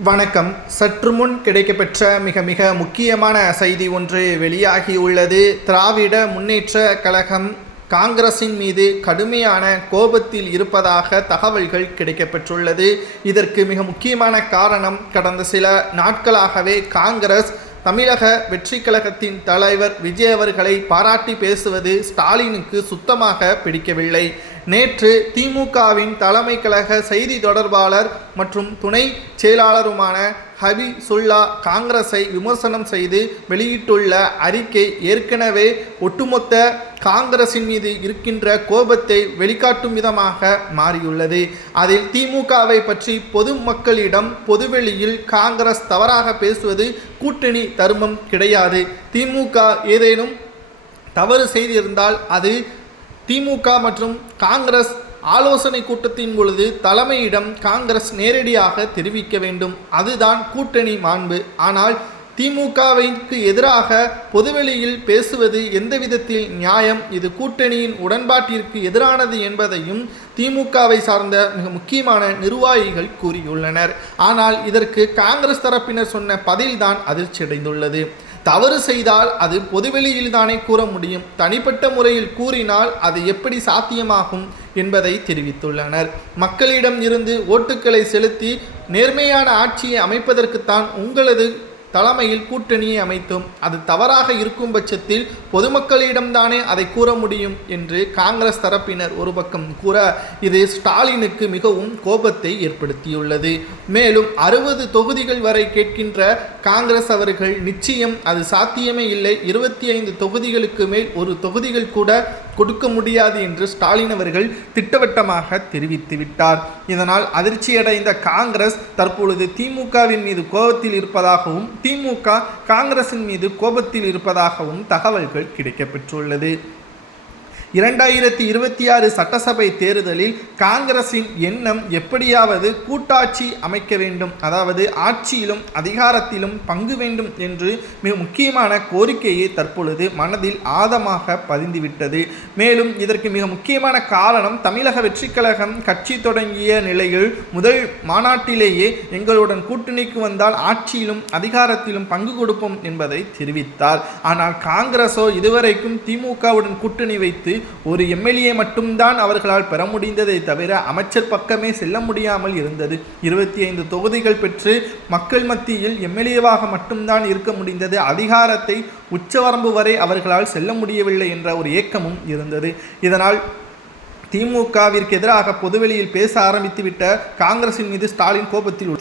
வணக்கம். சற்று முன் கிடைக்கப்பெற்ற மிக மிக முக்கியமான செய்தி ஒன்று வெளியாகியுள்ளது திராவிட முன்னேற்ற கழகம் காங்கிரசின் மீது கடுமையான கோபத்தில் இருப்பதாக தகவல்கள் கிடைக்கப்பெற்றுள்ளது. இதற்கு மிக முக்கியமான காரணம் கடந்த சில நாட்களாகவே காங்கிரஸ் தமிழக வெற்றி கழகத்தின் தலைவர் விஜய் அவர்களை பாராட்டி பேசுவது ஸ்டாலினுக்கு சுத்தமாக பிடிக்கவில்லை. நேற்று திமுகவின் தலைமை கழக செய்தி தொடர்பாளர் மற்றும் துணை செயலாளருமான ஹபி சுல்லா காங்கிரஸை விமர்சனம் செய்து வெளியிட்டுள்ள அறிக்கை ஏற்கனவே ஒட்டுமொத்த காங்கிரசின் மீது இருக்கின்ற கோபத்தை வெளிக்காட்டும் விதமாக மாறியுள்ளது. அதில் திமுகவை பற்றி பொதுமக்களிடம் பொதுவெளியில் காங்கிரஸ் தவறாக பேசுவது கூட்டணி தர்மம் கிடையாது. திமுக ஏதேனும் தவறு செய்திருந்தால் அது திமுக மற்றும் காங்கிரஸ் ஆலோசனை கூட்டத்தின் பொழுது தலைமையிடம் காங்கிரஸ் நேரடியாக தெரிவிக்க வேண்டும். அதுதான் கூட்டணி மாண்பு. ஆனால் திமுகவிற்கு எதிராக பொதுவெளியில் பேசுவது எந்த விதத்தில் நியாயம்? இது கூட்டணியின் உடன்பாட்டிற்கு எதிரானது என்பதையும் திமுகவை சார்ந்த மிக முக்கியமான நிர்வாகிகள் கூறியுள்ளனர். ஆனால் இதற்கு காங்கிரஸ் தரப்பினர் சொன்ன பதில்தான் அதிர்ச்சியடைந்துள்ளது. தவறு செய்தால் அது பொதுவெளியில் தானே கூற முடியும். தனிப்பட்ட முறையில் கூறினால் அது எப்படி சாத்தியமாகும் என்பதை தெரிவித்துள்ளனர். மக்களிடம் இருந்து ஓட்டுக்களை செலுத்தி நேர்மையான ஆட்சியை அமைப்பதற்குத்தான் உங்களது தலைமையில் கூட்டணியை அமைத்தும். அது தவறாக இருக்கும் பட்சத்தில் பொதுமக்களிடம்தானே அதை கூற முடியும் என்று காங்கிரஸ் தரப்பினர் ஒரு பக்கம் கூற இது ஸ்டாலினுக்கு மிகவும் கோபத்தை ஏற்படுத்தியுள்ளது. மேலும் அறுபது தொகுதிகள் வரை கேட்கின்ற காங்கிரஸ் அவர்கள் நிச்சயம் அது சாத்தியமே இல்லை. இருபத்தி ஐந்து தொகுதிகளுக்கு மேல் ஒரு தொகுதிகள் கூட கொடுக்க முடியாது என்று ஸ்டாலின் அவர்கள் திட்டவட்டமாக தெரிவித்து விட்டார். இதனால் அதிர்ச்சியடைந்த காங்கிரஸ் தற்பொழுது திமுகவின் மீது கோபத்தில் இருப்பதாகவும் திமுக காங்கிரசின் மீது கோபத்தில் இருப்பதாகவும் தகவல்கள் கிடைக்கப்பெற்றுள்ளது. இரண்டாயிரத்தி இருபத்தி ஆறு சட்டசபை தேர்தலில் காங்கிரஸின் எண்ணம் எப்படியாவது கூட்டாட்சி அமைக்க வேண்டும். அதாவது ஆட்சியிலும் அதிகாரத்திலும் பங்கு வேண்டும் என்று மிக முக்கியமான கோரிக்கையை தற்பொழுது மனதில் ஆதமாக பதிந்துவிட்டது. மேலும் இதற்கு மிக முக்கியமான காரணம் தமிழக வெற்றிக் கழகம் கட்சி தொடங்கிய நிலையில் முதல் மாநாட்டிலேயே எங்களுடன் கூட்டணிக்கு வந்தால் ஆட்சியிலும் அதிகாரத்திலும் பங்கு கொடுப்போம் என்பதை தெரிவித்தார். ஆனால் காங்கிரஸோ இதுவரைக்கும் திமுகவுடன் கூட்டணி வைத்து ஒரு எம்எல்ஏ மட்டும்தான் அவர்களால் பெற முடிந்ததை தவிர அமைச்சர் பக்கமே செல்ல முடியாமல் இருந்தது. இருபத்தி ஐந்து தொகுதிகள் பெற்று மக்கள் மத்தியில் எம்எல்ஏவாக மட்டும்தான் இருக்க முடிந்தது. அதிகாரத்தை உச்சவரம்பு வரை அவர்களால் செல்ல முடியவில்லை என்ற ஒரு ஏக்கமும் இருந்தது. இதனால் திமுகவிற்கு எதிராக பொதுவெளியில் பேச ஆரம்பித்துவிட்ட காங்கிரசின் மீது ஸ்டாலின் கோபத்தில்